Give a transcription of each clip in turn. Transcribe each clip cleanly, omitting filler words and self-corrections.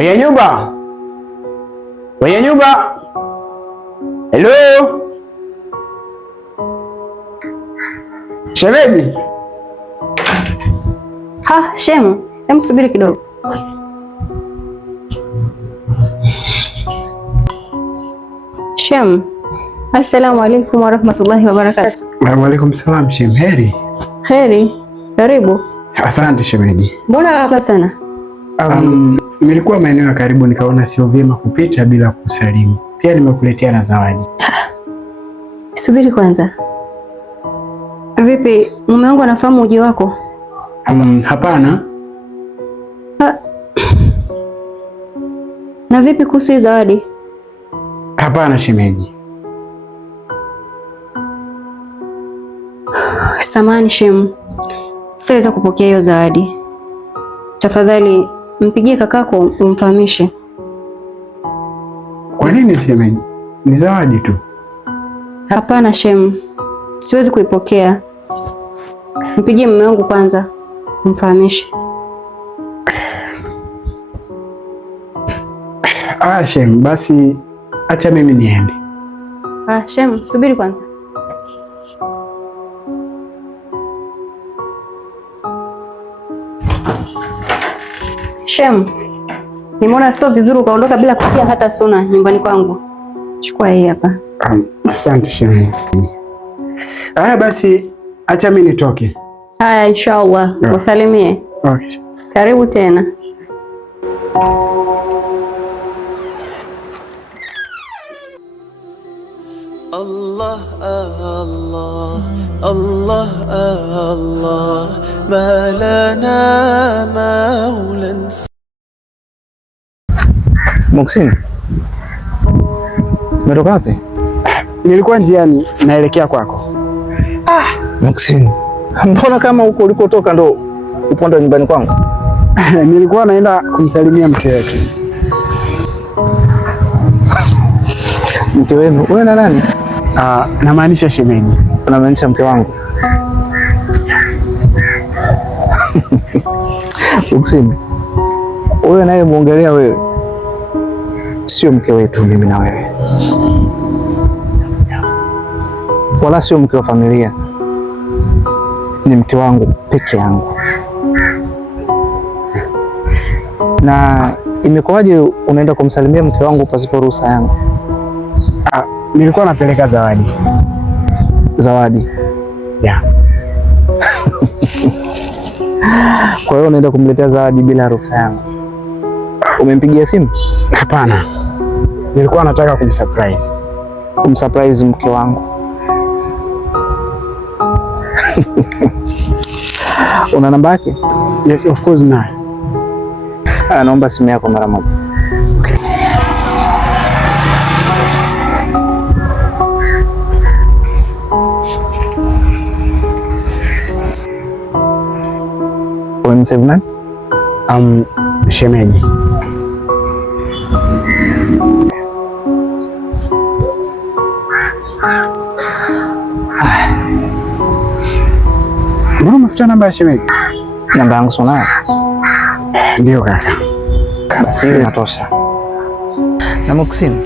Wenye nyumba, wenye nyumba, hello, shemeji. Ha, shemu, hebu subiri kidogo. Shemu, assalamu alaikum warahmatullahi wabarakatuh. Wa alaikum salam shem. Heri. Heri, karibu. Asante shemeji. Mbona hapa sana? Nilikuwa maeneo ya karibu nikaona sio vyema kupita bila kusalimu. Pia nimekuletea na zawadi. Subiri kwanza. Vipi, mume wangu anafahamu uje wako? Hapana. Na vipi kuhusu zawadi? Hapana shemeji. Samahani shemu, sitaweza kupokea hiyo zawadi. Tafadhali mpigie kakako umfahamishe. Kwa nini shemeji? Ni zawadi tu. Hapana shemu, siwezi kuipokea. Mpigie mume wangu kwanza umfahamishe. Shem, basi acha mimi niende. Shem, subiri kwanza. Shem, nimeona sio vizuri ukaondoka bila kutia hata suna nyumbani kwangu. Chukua hii hapa. Asante Shem. Basi acha mimi nitoke. Haya, inshallah. Wasalimie. Okay. Karibu tena. Allah Allah Allah Allah ma lana maulan. Muhsin, umetoka wapi? Nilikuwa njiani naelekea kwako. Muhsin, mbona kama huko ulikotoka ndo uponda nyumbani kwangu? Nilikuwa naenda kumsalimia mke wetu. Mke wenu? Wewe na nani? Namaanisha shemeji. Unamaanisha mke wangu? Muhsin, wewe naye muongelea wewe, sio mke wetu mimi na wewe, wala sio mke wa familia, ni mke wangu peke yangu. Na imekuwaje unaenda kumsalimia mke wangu pasipo ruhusa yangu? Nilikuwa napeleka zawadi. Zawadi? Yeah. Kwa hiyo unaenda kumletea zawadi bila ruhusa yangu? Umempigia simu? Hapana. Nilikuwa nataka kumsurprise. Kumsurprise mke wangu? Una namba yake? Yes, of course na. Naomba simu yako mara moja. Okay. Umemsave nani? Shemeji. Mbona umefuta namba ya shemeji? Namba yangu sio nayo? Ndio kaka. Basi hiyo inatosha. Na Muhsin,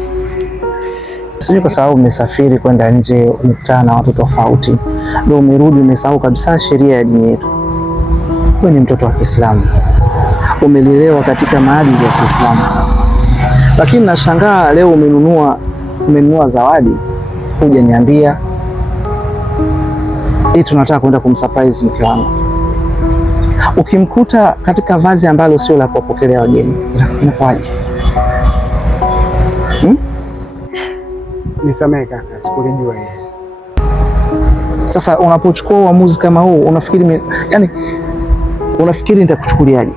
sijui kwa sababu umesafiri kwenda nje, umekutana na watu tofauti, ndio umerudi umesahau kabisa sheria ya dini yetu. Wewe ni mtoto wa Kiislamu, umelelewa katika maadili ya Kiislamu, lakini nashangaa leo umenunua zawadi hujaniambia. Tunataka kwenda kumsurprise mke wangu, ukimkuta katika vazi ambalo sio la kupokelea wageni, inakuwaje? Nisamehe kaka, sikulijua hiyo. Sasa unapochukua uamuzi kama huu, unafikiri nitakuchukuliaje?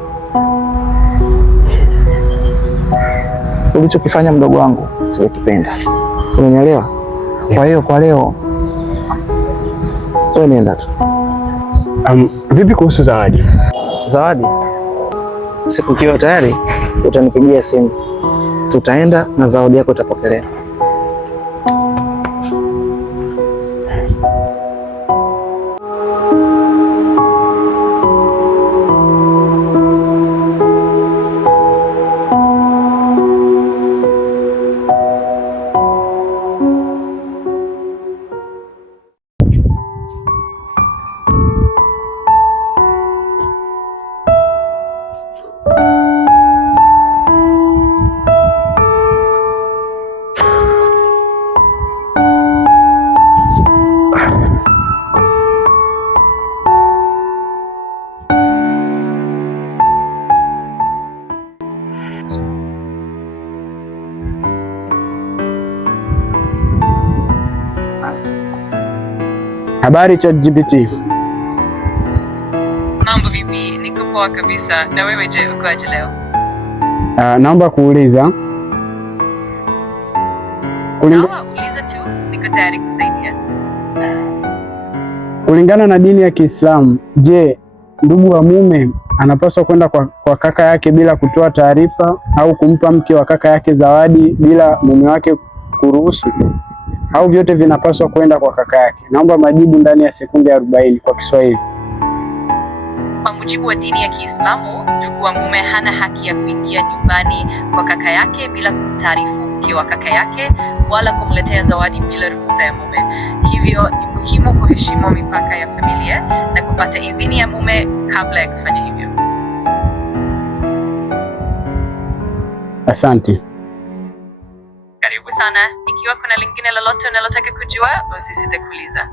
Ulichokifanya mdogo wangu sijakipenda, unanielewa? Yes. Kwa hiyo kwa leo wewe nenda tu. Vipi kuhusu zawadi? Zawadi? Siku kiwa tayari utanipigia simu, tutaenda na zawadi yako utapokelewa. Habari ChatGPT. Mambo vipi? Niko poa kabisa. Na wewe je, uko aje leo? Naomba kuuliza. Sawa, uliza tu. Niko tayari kusaidia. Kulingana na dini ya Kiislamu, je, ndugu wa mume anapaswa kwenda kwa kaka yake bila kutoa taarifa au kumpa mke wa kaka yake zawadi bila mume wake kuruhusu? Au vyote vinapaswa kwenda kwa kaka yake? Naomba majibu ndani ya sekunde 40 kwa Kiswahili. Kwa mujibu wa dini ya Kiislamu, ndugu wa mume hana haki ya kuingia nyumbani kwa kaka yake bila kumtaarifu mke wa kaka yake wala kumletea zawadi bila ruhusa ya mume. Hivyo ni muhimu kuheshimu mipaka ya familia na kupata idhini ya mume kabla ya kufanya hivyo. Asante. Karibu sana. Ikiwa kuna lingine lolote unalotaka kujua, usisite kuuliza.